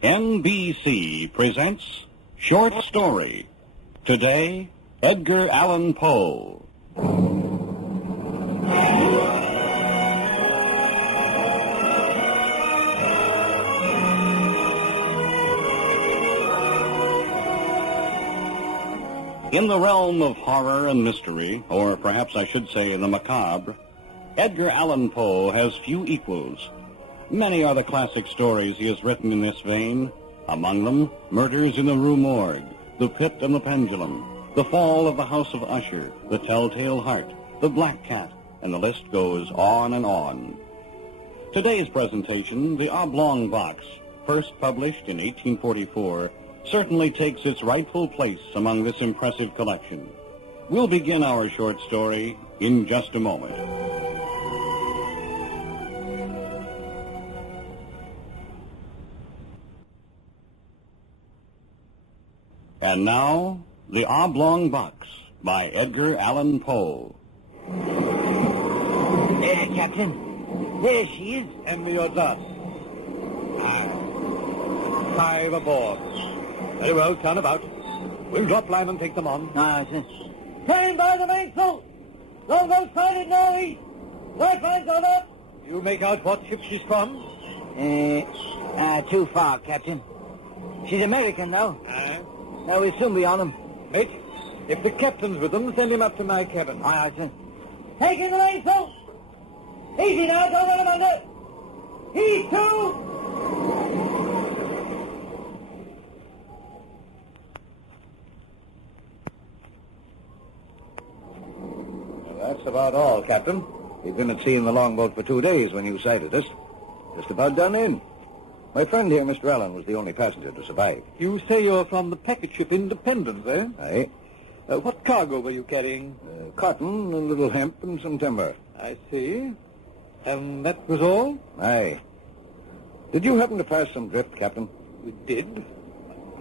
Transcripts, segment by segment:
NBC presents Short Story. Today, Edgar Allan Poe. In the realm of horror and mystery, or perhaps I should say the macabre, Edgar Allan Poe has few equals. Many are the classic stories he has written in this vein. Among them, Murders in the Rue Morgue, The Pit and the Pendulum, The Fall of the House of Usher, The Telltale Heart, The Black Cat, and the list goes on and on. Today's presentation, The Oblong Box, first published in 1844, certainly takes its rightful place among this impressive collection. We'll begin our short story in just a moment. And now, The Oblong Box by Edgar Allan Poe. There, Captain. There she is. Hand me your dust. 5 aboard. Very well, turn about. We'll drop line and take them on. Sir. Turn by the mainsail. Longboat sighted now east. Lifelines on up. You make out what ship she's from? Too far, Captain. She's American, though. Now we'll soon be on them. Mate, if the captain's with them, send him up to my cabin. Aye, sir. Take in the mainsail. Easy now, don't let him under. Heave to. That's about all, Captain. We've been at sea in the longboat for 2 days when you sighted us. Just about done in. My friend here, Mr. Allen, was the only passenger to survive. You say you're from the packet ship Independence, eh? Aye. What cargo were you carrying? Cotton, a little hemp, and some timber. I see. And that was all? Aye. Did you happen to pass some drift, Captain? We did.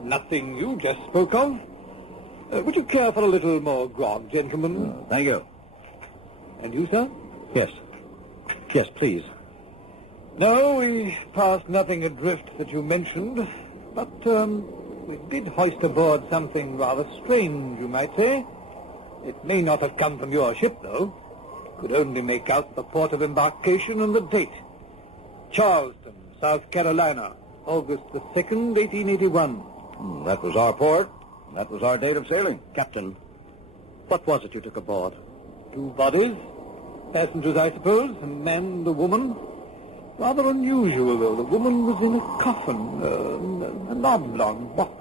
Nothing you just spoke of. Would you care for a little more grog, gentlemen? Thank you. And you, sir? Yes. Yes, please. No, we passed nothing adrift that you mentioned, but we did hoist aboard something rather strange, you might say. It may not have come from your ship, though. Could only make out the port of embarkation and the date. Charleston, South Carolina, August the 2nd, 1881. That was our port. That was our date of sailing. Captain, what was it you took aboard? 2 bodies. Passengers, I suppose, a man and a woman. Rather unusual, though. The woman was in a coffin, an oblong box.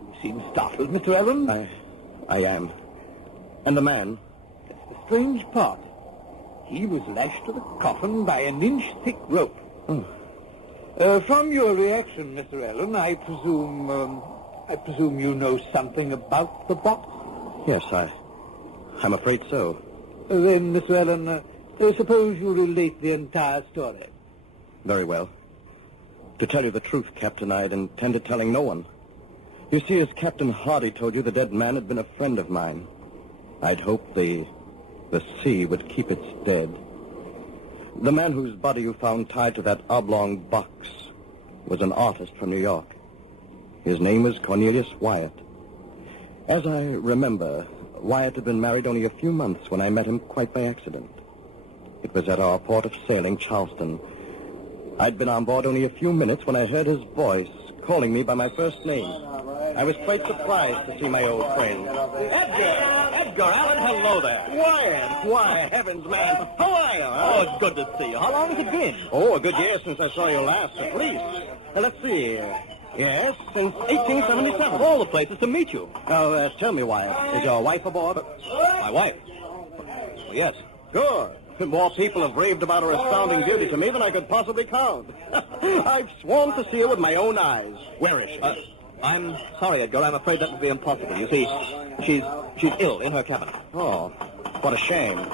You seem startled, Mr. Allen. I am. And the man? That's the strange part. He was lashed to the coffin by an inch-thick rope. From your reaction, Mr. Allen, I presume you know something about the box? Yes, I'm afraid so. Then, Mr. Allen, suppose you relate the entire story. Very well. To tell you the truth, Captain, I'd intended telling no one. You see, as Captain Hardy told you, the dead man had been a friend of mine. I'd hoped the sea would keep its dead. The man whose body you found tied to that oblong box was an artist from New York. His name was Cornelius Wyatt. As I remember, Wyatt had been married only a few months when I met him quite by accident. It was at our port of sailing, Charleston. I'd been on board only a few minutes when I heard his voice calling me by my first name. I was quite surprised to see my old friend. Edgar Allan, hello there. Wyatt! Why, heavens, man. How are you? Oh, it's good to see you. How long has it been? Oh, a good year since I saw you last, at least. Let's see. Yes, since 1877. All the places to meet you. Now, tell me, Wyatt, is your wife aboard? My wife? Well, yes. Good. More people have raved about her astounding beauty to me than I could possibly count. I've sworn to see her with my own eyes. Where is she? I'm sorry, Edgar. I'm afraid that would be impossible. You see, she's ill in her cabin. Oh, what a shame.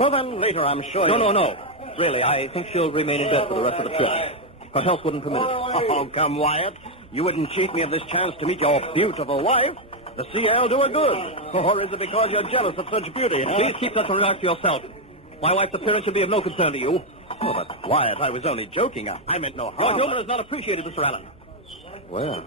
Well, then, later, I'm sure No. Really, I think she'll remain in bed for the rest of the trip. Her health wouldn't permit it. Oh, come, Wyatt. You wouldn't cheat me of this chance to meet your beautiful wife. The CL do her good. Or is it because you're jealous of such beauty? Huh? Please keep such remarks to yourself. My wife's appearance should be of no concern to you. Oh, but Wyatt, I was only joking. I meant no harm. Your humor is not appreciated, Mr. Allen. Well,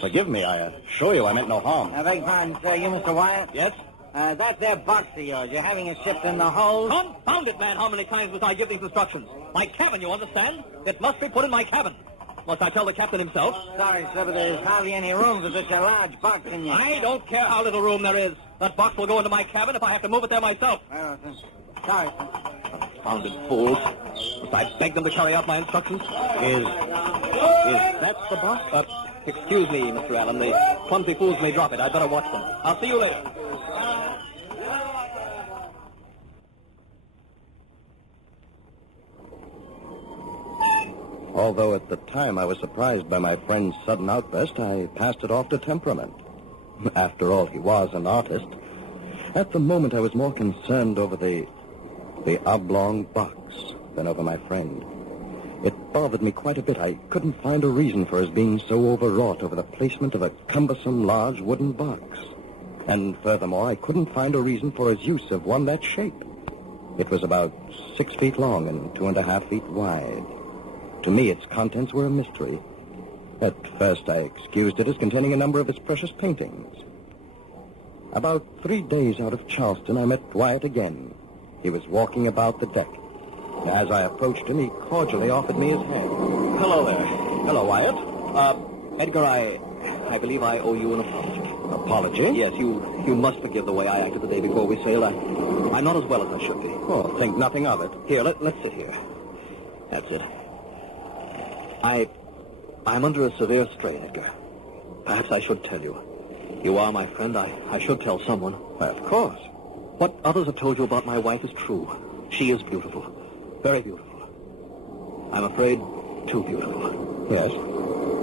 forgive me. I assure you I meant no harm. I beg pardon, sir. You, Mr. Wyatt? Yes? That there box of yours, you're having it shipped in the hold? Confound it, man. How many times must I give these instructions? My cabin, you understand? It must be put in my cabin. Must I tell the captain himself? Sorry, sir, but there's hardly any room for such a large box in you. I don't care how little room there is. That box will go into my cabin if I have to move it there myself. Sorry, sir. Confounded fools. Must I beg them to carry out my instructions? Is that the box? Excuse me, Mr. Allen. The clumsy fools may drop it. I'd better watch them. I'll see you later. Although at the time I was surprised by my friend's sudden outburst, I passed it off to temperament. After all, he was an artist. At the moment, I was more concerned over the Oblong Box than over my friend. It bothered me quite a bit. I couldn't find a reason for his being so overwrought over the placement of a cumbersome large wooden box. And furthermore, I couldn't find a reason for his use of one that shape. It was about 6 feet long and 2.5 feet wide. To me, its contents were a mystery. At first, I excused it as containing a number of his precious paintings. About 3 days out of Charleston, I met Wyatt again. He was walking about the deck. As I approached him, he cordially offered me his hand. Hello there. Hello, Wyatt. Edgar, I believe I owe you an apology. Apology? Yes, you must forgive the way I acted the day before we sailed. I'm not as well as I should be. Oh, think nothing of it. Here, let's sit here. That's it. I'm under a severe strain, Edgar. Perhaps I should tell you. You are my friend. I should tell someone. Why, of course. What others have told you about my wife is true. She is beautiful. Very beautiful. I'm afraid too beautiful. Yes?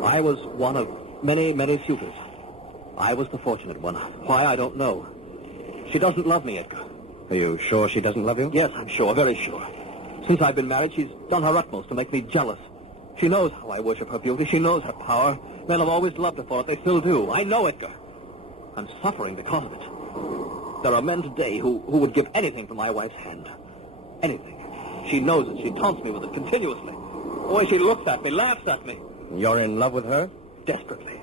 I was one of many, many suitors. I was the fortunate one. Why, I don't know. She doesn't love me, Edgar. Are you sure she doesn't love you? Yes, I'm sure, very sure. Since I've been married, she's done her utmost to make me jealous. She knows how I worship her beauty. She knows her power. Men have always loved her for it. They still do. I know, Edgar. I'm suffering because of it. There are men today who would give anything for my wife's hand. Anything. She knows it. She taunts me with it continuously. The way she looks at me, laughs at me. You're in love with her? Desperately.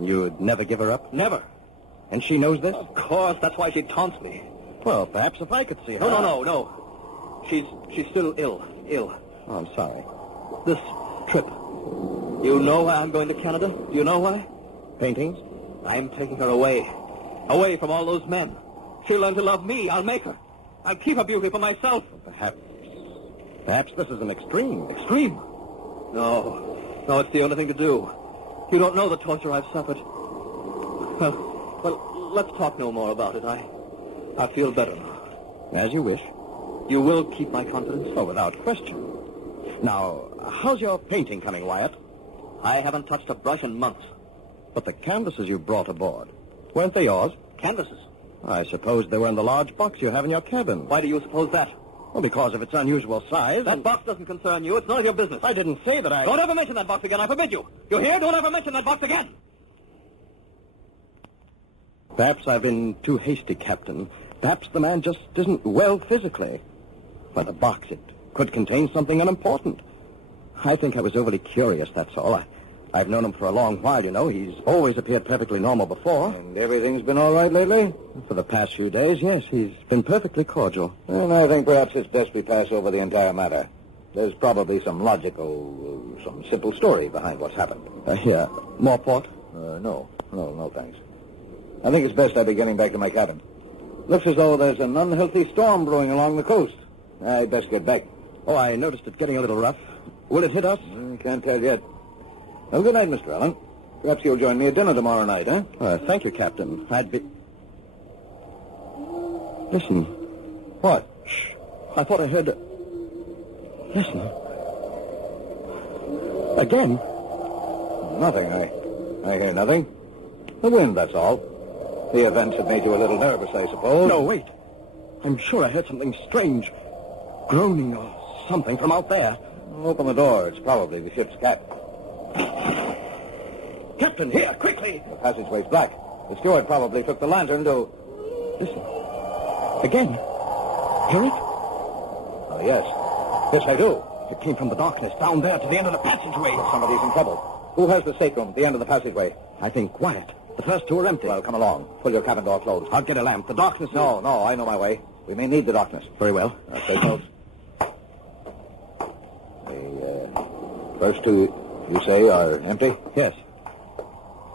You'd never give her up? Never. And she knows this? Of course. That's why she taunts me. Well, perhaps if I could see her. No. She's still ill. Oh, I'm sorry. This trip. You know why I'm going to Canada? Do you know why? Paintings? I'm taking her away. Away from all those men. She'll learn to love me. I'll make her. I'll keep her beauty for myself. Perhaps this is an extreme. Extreme? No, it's the only thing to do. You don't know the torture I've suffered. Well, let's talk no more about it. I feel better now. As you wish. You will keep my confidence? Oh, without question. Now, how's your painting coming, Wyatt? I haven't touched a brush in months. But the canvases you brought aboard, weren't they yours? Canvases? I suppose they were in the large box you have in your cabin. Why do you suppose that? Well, because of its unusual size. That box doesn't concern you. It's none of your business. I didn't say that I... Don't ever mention that box again. I forbid you. You hear? Don't ever mention that box again. Perhaps I've been too hasty, Captain. Perhaps the man just isn't well physically. But the box, it could contain something unimportant. I think I was overly curious, that's all. I've known him for a long while, you know. He's always appeared perfectly normal before. And everything's been all right lately? For the past few days, yes. He's been perfectly cordial. And I think perhaps it's best we pass over the entire matter. There's probably some logical, some simple story behind what's happened. Here, more port? No, thanks. I think it's best I be getting back to my cabin. Looks as though there's an unhealthy storm brewing along the coast. I'd best get back. Oh, I noticed it getting a little rough. Will it hit us? Can't tell yet. Well, good night, Mr. Allen. Perhaps you'll join me at dinner tomorrow night, huh? Thank you, Captain. I'd be... Listen. What? Shh. I thought I heard... Listen. Again? Nothing. I hear nothing. The wind, that's all. The events have made you a little nervous, I suppose. No, wait. I'm sure I heard something strange. Groaning or something from out there. Open the door. It's probably the ship's captain. Captain, here, quickly! The passageway's black. The steward probably took the lantern to... Listen. Again. Hear it? Oh, yes. Yes, I do. It came from the darkness down there to the end of the passageway. Somebody's in trouble. Who has the stateroom at the end of the passageway? I think Wyatt. The first two are empty. Well, come along. Pull your cabin door closed. I'll get a lamp. The darkness No, I know my way. We may need the darkness. Very well. Stay close. The first two, you say, are empty? Yes.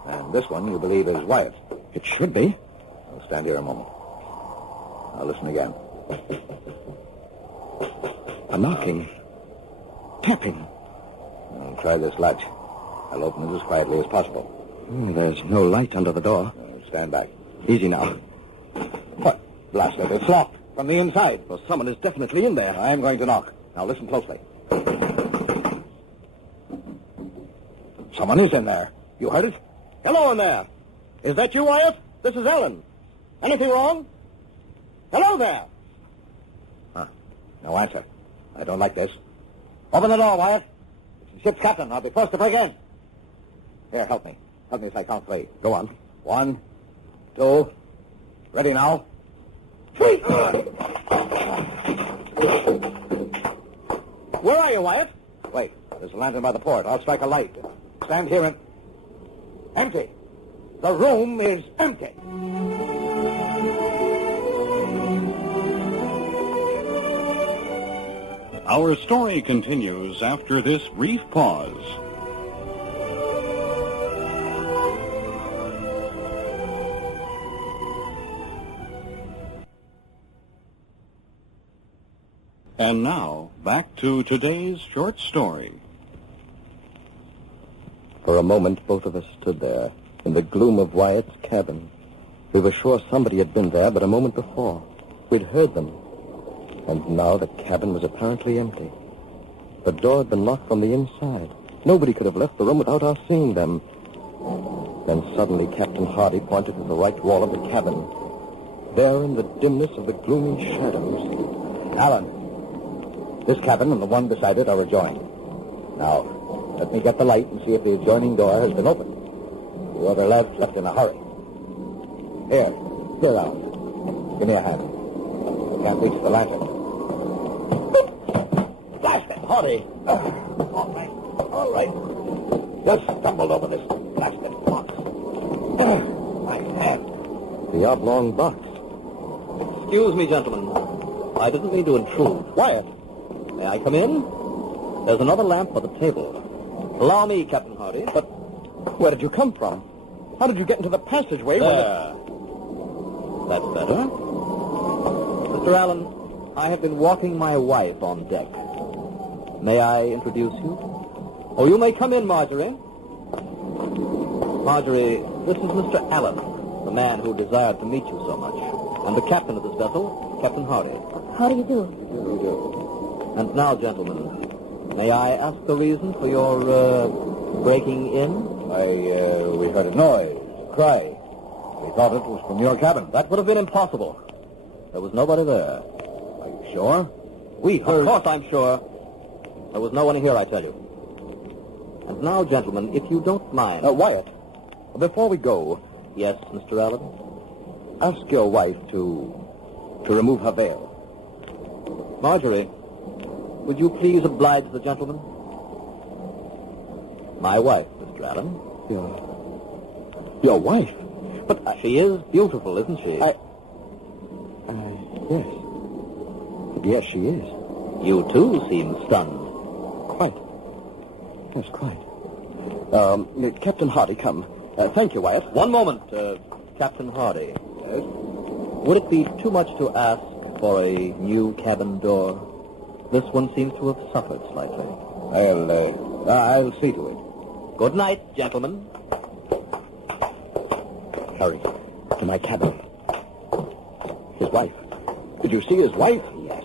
And this one you believe is Wyatt. It should be. I'll stand here a moment. I'll listen again. A knocking. Tapping. I'll try this latch. I'll open it as quietly as possible. There's no light under the door. Stand back. Easy now. What? Blast it. It's locked from the inside. Well, someone is definitely in there. I'm going to knock. Now listen closely. Someone is in there. You heard it? Hello in there. Is that you, Wyatt? This is Ellen. Anything wrong? Hello there. No answer. I don't like this. Open the door, Wyatt. It's the ship's captain. I'll be first to break in. Here, help me. Help me as I count three. Go on. 1, 2. Ready now? 3. Where are you, Wyatt? Wait. There's a lantern by the port. I'll strike a light. Stand here and... Empty. The room is empty. Our story continues after this brief pause. And now, back to today's short story. For a moment, both of us stood there, in the gloom of Wyatt's cabin. We were sure somebody had been there but a moment before. We'd heard them. And now the cabin was apparently empty. The door had been locked from the inside. Nobody could have left the room without our seeing them. Then suddenly Captain Hardy pointed to the right wall of the cabin. There in the dimness of the gloomy shadows. Alan, this cabin and the one beside it are adjoined. Now, let me get the light and see if the adjoining door has been opened. You other lads left in a hurry. Here, Alan. Give me a hand. I can't reach the lantern. Blast it, Hardy. All right. Just stumbled over this blasted box. My hand. The Oblong Box. Excuse me, gentlemen. I didn't mean to intrude. Wyatt, may I come in? There's another lamp by the table. Allow me, Captain Hardy. But where did you come from? How did you get into the passageway? There. That's better. Mr. Allen, I have been walking my wife on deck. May I introduce you? Oh, you may come in, Marjorie. Marjorie, this is Mr. Allen, the man who desired to meet you so much, and the captain of this vessel, Captain Hardy. How do you do? And now, gentlemen, may I ask the reason for your breaking in? We heard a noise, a cry. We thought it was from your cabin. That would have been impossible. There was nobody there. Are you sure? We heard... Of course I'm sure. There was no one here, I tell you. And now, gentlemen, if you don't mind... Wyatt, before we go... Yes, Mr. Allen? Ask your wife to remove her veil. Marjorie, would you please oblige the gentleman? My wife, Mr. Allen. Your wife? But she is beautiful, isn't she? Yes. Yes, she is. You, too, seem stunned. Quite. Yes, quite. Captain Hardy, come. Thank you, Wyatt. One moment, Captain Hardy. Yes? Would it be too much to ask for a new cabin door? This one seems to have suffered slightly. I'll see to it. Good night, gentlemen. Hurry. To my cabin. His wife. Did you see his wife? Yes.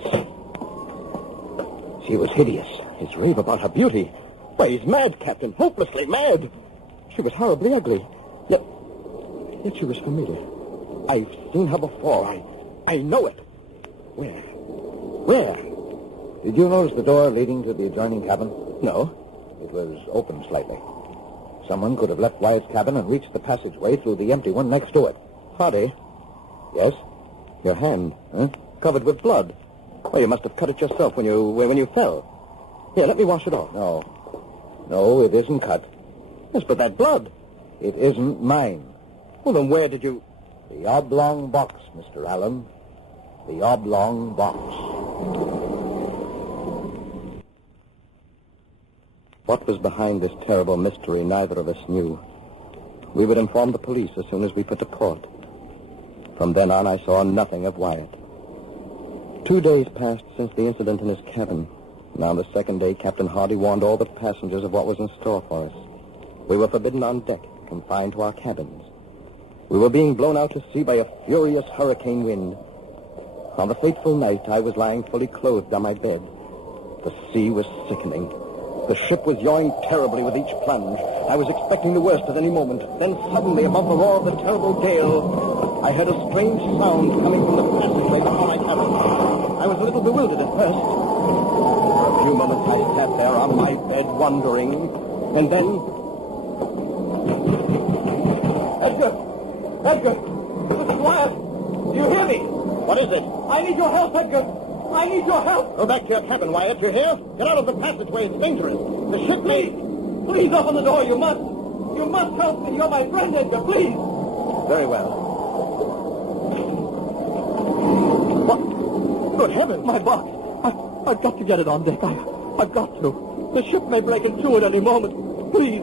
She was hideous. His rave about her beauty. Why, he's mad, Captain. Hopelessly mad. She was horribly ugly. Yet she was familiar. I've seen her before. I know it. Where? Did you notice the door leading to the adjoining cabin? No. It was open slightly. Someone could have left Wyatt's cabin and reached the passageway through the empty one next to it. Hardy. Yes? Your hand, huh? Covered with blood. Well, you must have cut it yourself when you fell. Here, let me wash it off. No, it isn't cut. Yes, but that blood. It isn't mine. Well, then where did you... The Oblong Box, Mr. Allen. The Oblong Box. What was behind this terrible mystery, neither of us knew. We would inform the police as soon as we put to port. From then on, I saw nothing of Wyatt. 2 days passed since the incident in his cabin. Now, on the second day, Captain Hardy warned all the passengers of what was in store for us. We were forbidden on deck, confined to our cabins. We were being blown out to sea by a furious hurricane wind. On the fateful night, I was lying fully clothed on my bed. The sea was sickening. The ship was yawing terribly with each plunge. I was expecting the worst at any moment. Then suddenly, above the roar of the terrible gale, I heard a strange sound coming from the passageway before my cabin. I was a little bewildered at first. For a few moments, I sat there on my bed, wondering. And then... Edgar! This is Wyatt! Do you hear me? What is it? I need your help, Edgar! I need your help! Go back to your cabin, Wyatt. You hear? Get out of the passageway. It's dangerous. The ship may... Please open the door. You must. You must help me. You're my friend, Edgar. Please. Very well. What? Good heavens. My box. I've got to get it on deck. I've got to. The ship may break in two at any moment. Please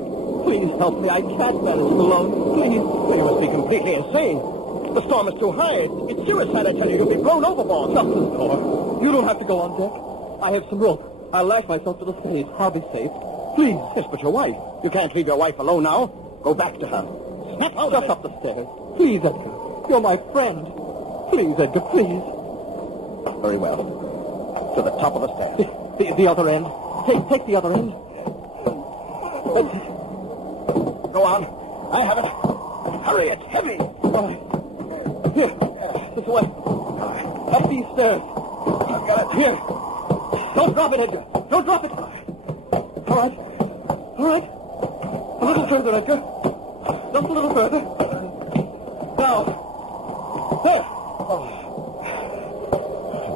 help me. I can't manage it alone. Please. Well, you must be completely insane. The storm is too high. It's suicide, I tell you. You'll be blown overboard. Shut the door. You don't have to go on deck. I have some rope. I'll lash myself to the stays. I'll be safe. Please. Yes, but your wife. You can't leave your wife alone now. Go back to her. Snap out Just of it. up the stairs. Please, Edgar. You're my friend. Please, Edgar, please. Very well. To the top of the stairs. The other end. Take the other end. Go on. I have it. Hurry, it's heavy. Here. This way. Up these stairs. I've got it. Here. Don't drop it, Edgar. Don't drop it. All right. A little further, Edgar. Just a little further. Now. There.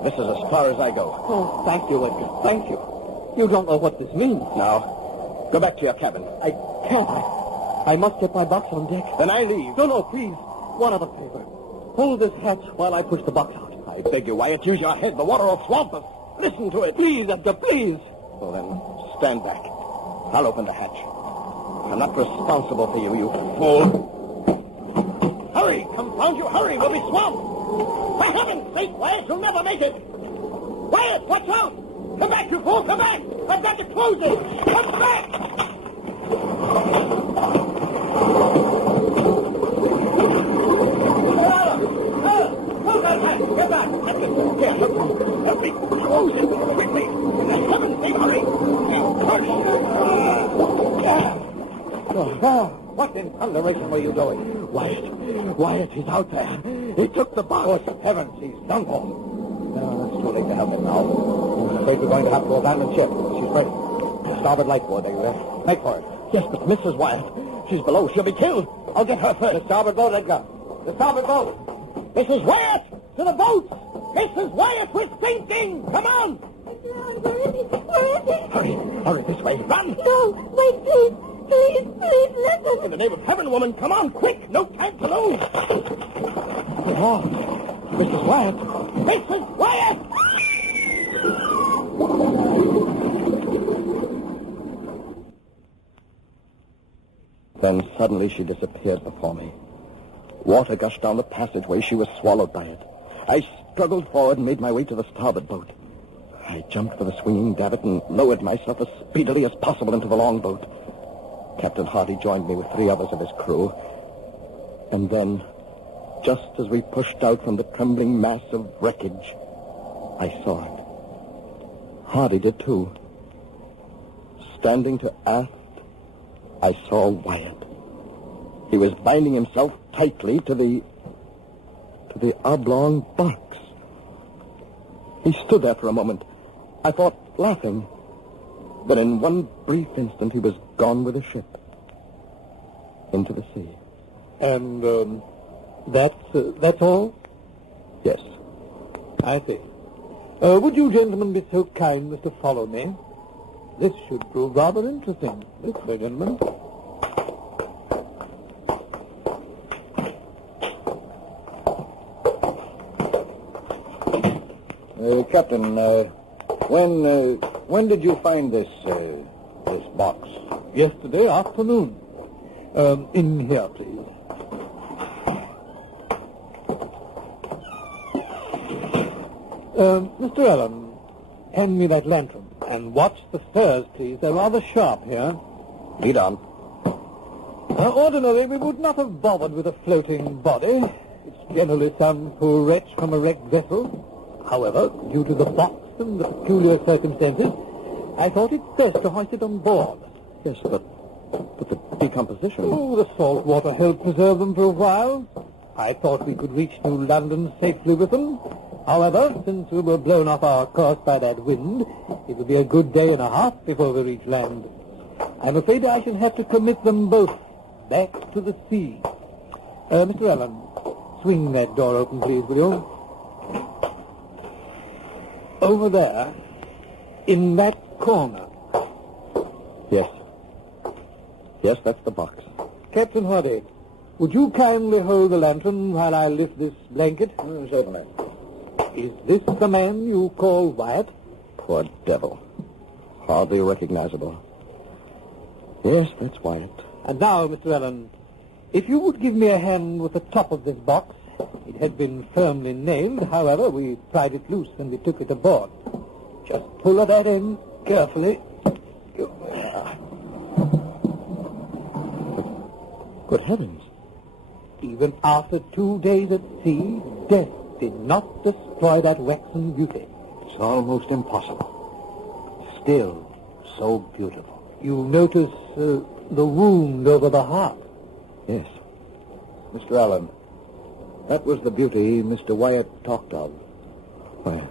This is as far as I go. Oh, thank you, Edgar. Thank you. You don't know what this means. Now, go back to your cabin. I can't. I must get my box on deck. Then I leave. No, please. One other favor. Hold this hatch while I push the box out. I beg you, Wyatt, use your head. The water will swamp us. Listen to it. Please, Edgar, please. Well, then, stand back. I'll open the hatch. I'm not responsible for you, you fool. Hurry! Confound you, hurry! We'll be swamped! For heaven's sake, Wyatt, you'll never make it! Wyatt, watch out! Come back, you fool, come back! I've got to close it! Come back! Close that hatch! Get back! Here, help me! Close it! Quickly! For heaven's sake, hurry! What in thunderation were you doing? Wyatt, he's out there. He took the box. Oh, heavens, he's done for. No, it's too late to help him now. I'm afraid we're going to have to abandon ship. She's ready. Starboard lifeboard, are you there? Make for it. Yes, but Mrs. Wyatt, she's below. She'll be killed. I'll get her first. The starboard boat, Edgar. The starboard boat. Mrs. Wyatt, to the boat. Mrs. Wyatt, we're sinking. Come on. Where is he? Hurry, this way. Run. No, wait, please. Please, listen. In the name of heaven, woman, come on, quick. No time to lose. Oh, Mrs. Wyatt. Mrs. Wyatt! Then suddenly she disappeared before me. Water gushed down the passageway. She was swallowed by it. I struggled forward and made my way to the starboard boat. I jumped for the swinging davit and lowered myself as speedily as possible into the longboat. Captain Hardy joined me with 3 others of his crew. And then, just as we pushed out from the trembling mass of wreckage, I saw it. Hardy did too. Standing to aft, I saw Wyatt. He was binding himself tightly to the oblong box. He stood there for a moment. I thought, laughing. But in one brief instant, he was gone with the ship. Into the sea. And, that's all? Yes. I see. Would you gentlemen be so kind as to follow me? This should prove rather interesting. This way, gentlemen. Captain, when did you find this box? Yesterday afternoon. In here, please. Mr. Allen, hand me that lantern. And watch the stairs, please. They're rather sharp here. Lead on. Ordinarily, we would not have bothered with a floating body. It's generally some poor wretch from a wrecked vessel. However, due to the box and the peculiar circumstances, I thought it best to hoist it on board. Yes, but the decomposition. Oh, the salt water helped preserve them for a while. I thought we could reach New London safely with them. However, since we were blown off our course by that wind, it will be a good day and a half before we reach land. I'm afraid I shall have to commit them both back to the sea. Mr. Allen, swing that door open, please, will you? Over there, in that corner. Yes. Yes, that's the box. Captain Hardy, would you kindly hold the lantern while I lift this blanket? Certainly. Is this the man you call Wyatt? Poor devil. Hardly recognizable. Yes, that's Wyatt. And now, Mr. Allen, if you would give me a hand with the top of this box. It had been firmly nailed. However, we pried it loose and we took it aboard. Just pull at that end carefully. Good heavens. Even after 2 days at sea, death did not destroy that waxen beauty. It's almost impossible. Still so beautiful. You notice the wound over the heart? Yes. Mr. Allen, that was the beauty Mr. Wyatt talked of. Why,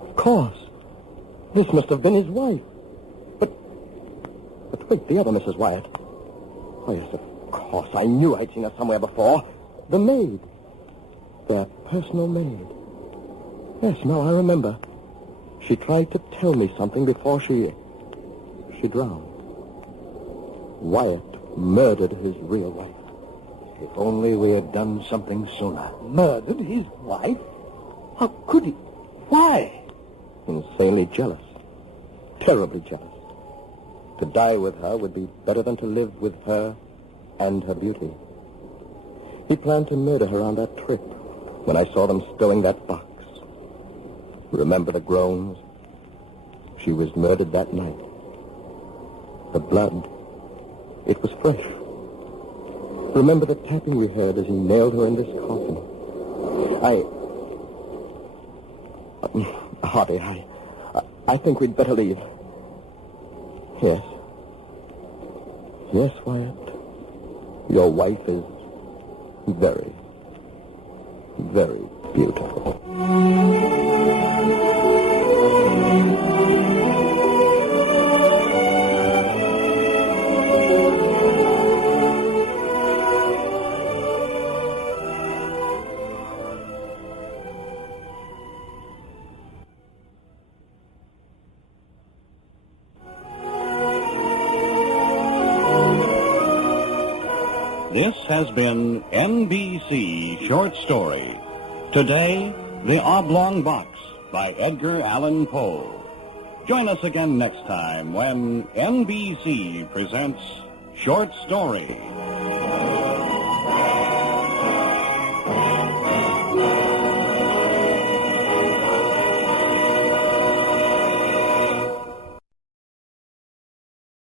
of course. This must have been his wife. But wait, the other Mrs. Wyatt. Oh, yes, of course. I knew I'd seen her somewhere before. The maid. Their personal maid. Yes, now I remember. She tried to tell me something before she drowned. Wyatt murdered his real wife. If only we had done something sooner. Murdered his wife? How could he? Why? Insanely jealous. Terribly jealous. To die with her would be better than to live with her and her beauty. He planned to murder her on that trip when I saw them stowing that box. Remember the groans? She was murdered that night. The blood, it was fresh. Remember the tapping we heard as he nailed her in this coffin. Hardy, I think we'd better leave. Yes. Yes, Wyatt. Your wife is very, very beautiful. This has been NBC Short Story. Today, The Oblong Box by Edgar Allan Poe. Join us again next time when NBC presents Short Story.